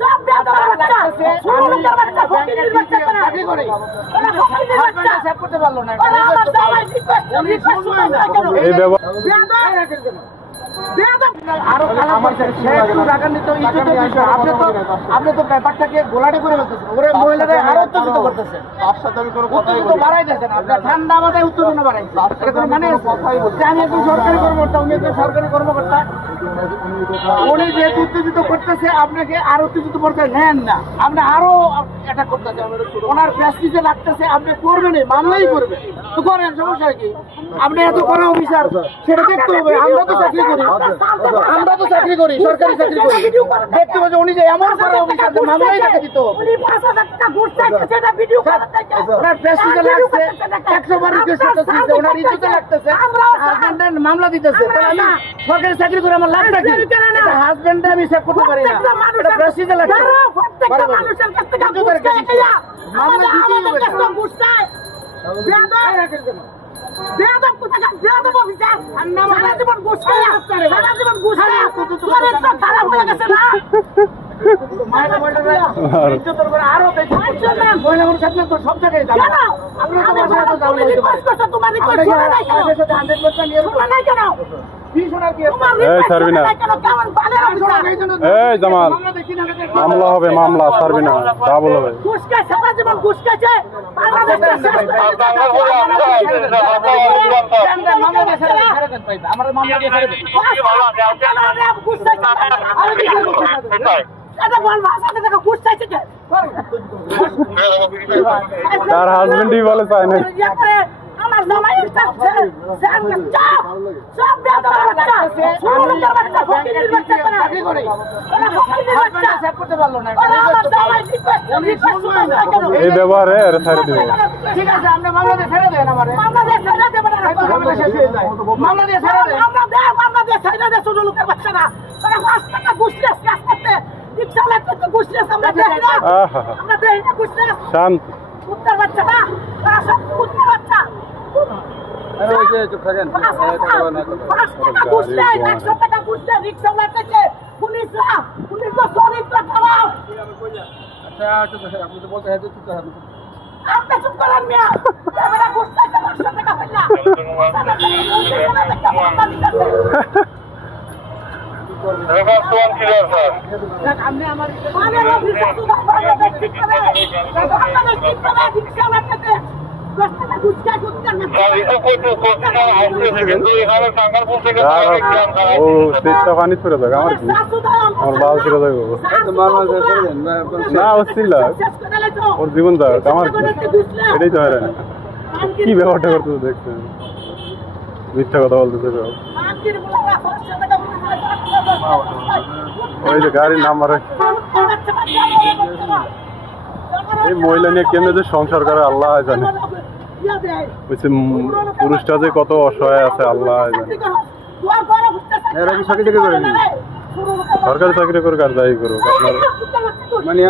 সব বেয়াদবের বাচ্চা সুরুলুকের বাচ্চা ফকিরের বাচ্চা চাকরি করে ওরা ফকিরের বাচ্চা সেভ করতে পারলো না ওরা আমার সবাই রিকোয়েস্ট এই বেয়াদব আরো আমার রাগান্বিত ইজ্জতের বিষয় আপনি তো ব্যাপারটাকে গোলাটে করে ফেলতেছেন ওরা মহিলারা আরো উত্তেজিত করতেছেন উত্তেজিত বাড়াইতেছেন আপনার ঠান্ডা মাথায় উত্তেজনা বাড়াইছে মানে আমি একজন সরকারি কর্মকর্তা উনি একজন সরকারি কর্মকর্তা উনি যেহেতু উত্তেজিত করতেছে আপনাকে আরো উত্তেজিত করতে নেন না আপনি আরো এটা করতেছে ওনার প্রেস্টিজে লাগতেছে আপনি করবেনই মানলেই করবেন তো করেন সমস্যা কি আপনি এত বড় অফিসার সেটা দেখতে হবে আমরা তো চাকরি করি সরকারি চাকরি করি দেখতে হবে উনি যে এমন বড় অফিসার যে মামলাই তাকে দিতে হবে ওনার প্রেস্টিজে লাগছে 100 বার রিকোয়েস্ট করতেছে ওনার ইজ্জতে লাগতেছে হাজবেন্ডের মামলা দিতেছে তাহলে আমি সরকারি চাকরি করে আমার লাভটা কি হাজবেন্ডে আমি সেভ করতে পারি না এটা প্রেস্টিজে লাগছে প্রত্যেকটা মানুষের কাছ থেকে মামলা দিতে হবে বেয়াদব কোথাকার বেয়াদব অফিসার সারা জীবন ঘুষ খায় সারা জীবন ঘুষ খায় চরিত্র খারাপ হয়ে গেছে না মায়েরা বলতে ইজ্জতের করে আরো বেশি মহিলা মানুষ আপনি তো সব জায়গায় যাবেন আপনি তো বাসায় তো যাবেন রিকোয়েস্ট করতে তোমার রিকোয়েস্ট শোনা নাই কেন 100% নিয়ে শোনা নাই কেন এই সার্ভিনা এই জামাল মামলা হবে মামলা সার্ভিনা ডাবল হবে ঘুষ খায় সারা জীবন ঘুষ খাচ্ছে বাংলাদেশে শেষ মামলা দিয়ে ছেড়ে দেন ভাই আমার মামলা দিয়ে ছেড়ে দেন ঘুষ চাইছে এটা বল ভাষাতে দেখো ঘুষ চাইছে কে তার হাজবেন্ডই বলে চায় না আমার জামাই চাচ্ছে সব বেয়াদবের বাচ্চা সুরুলুকের বাচ্চা ফকিরের বাচ্চা চাকরি করে ওরা ফকিরের বাচ্চা সেভ করতে পারলো না ওরা আমার জামাই রিকোয়েস্ট এই ব্যবহারে আরে ছেড়ে দিও ঠিক আছে আপনি মামলা দিয়ে ছেড়ে দেন আমারে মামলা দিয়ে ছেড়ে দেবেন না মামলা শেষ হয়ে যায় মামলা দিয়ে ছেড়ে দেন মামলা দিয়ে ছেড়ে দেন সুরুলুকের বাচ্চারা ওরা 5 টাকা ঘুষ নিয়ে কাজ করতে রিকশা লাগতে ঘুষ নিয়ে আমরা দেই না আমরা দেই না ঘুষ নিয়ে শান্ত কুত্তার বাচ্চা না ওরা সব কুত্তার বাচ্চা আরে ওই যে চুপ থাকেন 5 টাকা ঘুষ নেয় 100 টাকা ঘুষ নেয় রিকশা লাগতে পুলিশরা পুলিশ তো চরিত্র খারাপ আচ্ছা চুপ থাকেন আপনি তো বলতে হেতু চুপ থাকেন আপনি চুপ করেন মিয়া এবারে ঘুষ চাইছে 500 টাকা ফেললা আপনি আমার মানে অফিসে সুদা ভালো ঠিক করে আপনারা ঠিক করে রিকশা লাগতে পানি ছড়ে যাক আমার কি আমার বাল ছেড়ে যাবো না হচ্ছিল ওর জীবন যাক আমার কি এটাই তো হয় না কি ব্যবহারটা করতে দেখছেন মিথ্যা কথা বলতেছে ওই যে গাড়ির নাম্বার এই মহিলা নিয়ে কেমনে যে সংসার করে আল্লাহ জানে পুরুষটা যে কত অসহায় আছে আল্লাহ জানে এরা কি চাকরি করে সরকারি চাকরি করে আর যাই করুক আপনার মানে